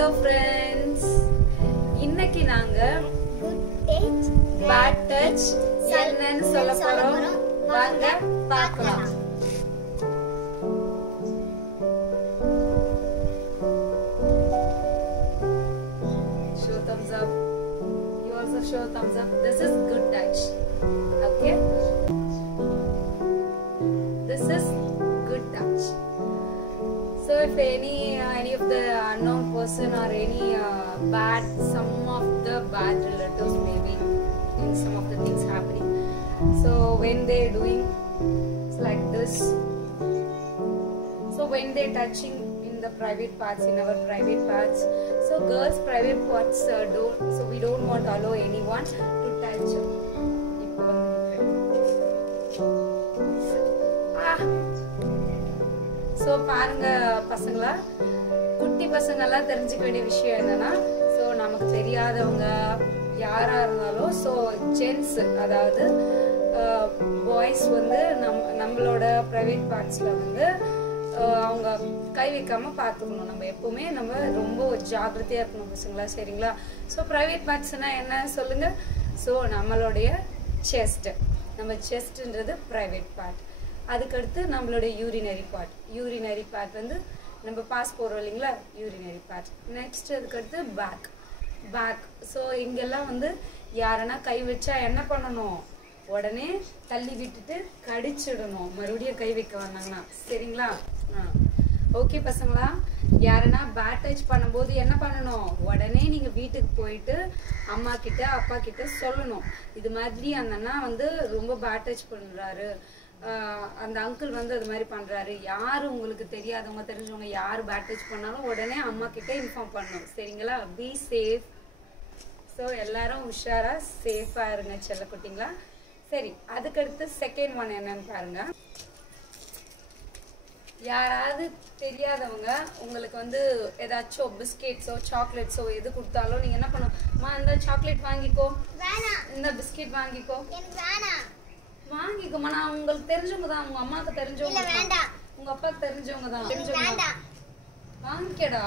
Hello friends. இன்னைக்கு நாங்க good touch bad touch என்னன்னு சொல்ல போறோம். வாங்க பார்க்கலாம். Show thumbs up. You also show thumbs up. This is good touch. Okay? This is good touch. So if any of the unknown person or any some of the bad relatives maybe in some of the things happening, so when they doing like this, so when they touching in the private parts, in our private parts, so girls private parts don't, so we don't want to allow anyone to touch. So பாருங்க பசங்களா, குட்டி பசங்க எல்லாம் தெரிஞ்சுக்க வேண்டிய விஷயம் என்னன்னா, so நமக்கு தெரியாதவங்க யாரா இருந்தாலும், சோ ஜென்ஸ் அதாவது பாய்ஸ் வந்து நம்மளோட பிரைவேட் பார்ட்ஸ்ல வந்து அவங்க கை வைக்காம பாத்துக்கணும். நம்ம எப்பவுமே நம்ம ரொம்ப ஜாக்கிரதையா இருக்கணும் பசங்களா, சரிங்களா? சோ பிரைவேட் பார்ட்ஸ்னா என்ன சொல்லுங்க? சோ நம்மளுடைய செஸ்ட், நம்ம செஸ்ட்ன்றது பிரைவேட் பார்ட். அதுக்கடுத்து நம்மளோட யூரினரி பார்ட் வந்து நம்ம பாஸ் போடுறோம் இல்லைங்களா, யூரினரி பார்ட். நெக்ஸ்ட் அதுக்கடுத்து பேக். ஸோ இங்கெல்லாம் வந்து யாரனா கை வச்சா என்ன பண்ணணும்? உடனே தள்ளி விட்டுட்டு கடிச்சிடணும், மறுபடியும் கை வைக்க வந்தாங்கன்னா, சரிங்களா? ஓகே பசங்களா, யாரனா பேட் டச் பண்ணும்போது என்ன பண்ணணும்? உடனே நீங்க வீட்டுக்கு போயிட்டு அம்மா கிட்ட அப்பா கிட்ட சொல்லணும், இது மாதிரி அந்த அண்ணா வந்து ரொம்ப பேட் டச் பண்றாரு, அந்த அங்கிள் வந்து அது மாதிரி பண்றாரு. யாரு உங்களுக்கு தெரியாதவங்க தெரிஞ்சவங்க யாரு பேட் டச் பண்ணாலும் உடனே அம்மா கிட்ட இன்ஃபார்ம் பண்ணணும், சரிங்களா? Be safe. ஸோ எல்லாரும் உஷாரா சேஃபா இருங்க செல்ல குட்டிங்களா. சரி, அதுக்கடுத்து செகண்ட் ஒன் என்னன்னு பாருங்க. யாராவது தெரியாதவங்க உங்களுக்கு வந்து ஏதாச்சும் பிஸ்கெட்ஸோ சாக்லேட்ஸோ எது கொடுத்தாலும் நீங்க என்ன பண்ணணும்? இந்த சாக்லேட் வாங்கிக்கோ, இந்த பிஸ்கெட் வாங்கிக்கோ, வாங்கிக்கோமா. நான் உங்களுக்கு தெரிஞ்சவங்க தான், உங்க அம்மாக்கு தெரிஞ்சவங்க தான், உங்க அப்பாக்கு தெரிஞ்சவங்க தான். வாங்கிக்கடா,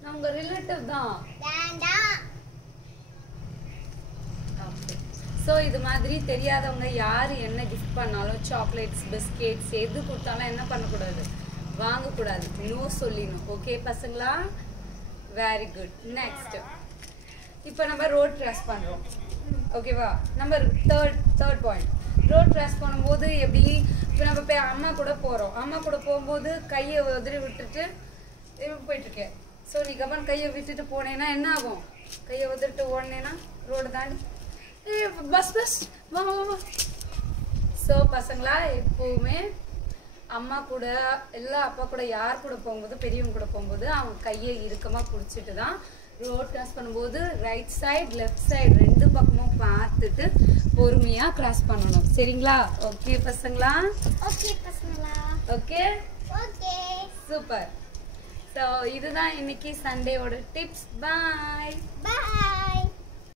நான் உங்க ரிலேட்டிவ் தான். ஸோ இது மாதிரி தெரியாதவங்க யாரு என்ன கிஃப்ட் பண்ணாலும், சாக்லேட்ஸ் பிஸ்கெட்ஸ் எது கொடுத்தாலும் என்ன பண்ணக்கூடாது? வாங்கக்கூடாது, நோ சொல்லிடணும். ஓகே பசங்களா, வெரி குட். நெக்ஸ்ட் இப்போ நம்ம ரோட் கிராஸ் பண்றோம், ஓகேவா? Number third point. Road cross பண்ணும்போது எப்படி? இப்போ நம்ம போய் அம்மா கூட போறோம், அம்மா கூட போகும்போது கையை உதறி விட்டுட்டு போயிட்டு இருக்கேன். ஸோ நீ கவனம் கையை விட்டுட்டு போனேன்னா என்ன ஆகும்? கையை உதறிட்டு ஓடனேன்னா ரோடு தாண்டி பஸ் வா வா வா. ஸோ பசங்களா, எப்பவுமே அம்மா கூட எல்லா அப்பா கூட யார் கூட போகும்போது, பெரியவங்க கூட போகும்போது அவங்க கையை இறுக்கமா பிடிச்சிட்டு தான் ரோட் கிராஸ் பண்ணும்போது ரைட் சைடு லெஃப்ட் சைடு ரெண்டு பக்கமும் பார்த்துட்டு பொறுமையா கிராஸ் பண்ணணும், சரிங்களா? ஓகே பசங்களா, ஓகே சூப்பர். ஸோ இதுதான் இன்னைக்கு சண்டேவோட டிப்ஸ். பாய்.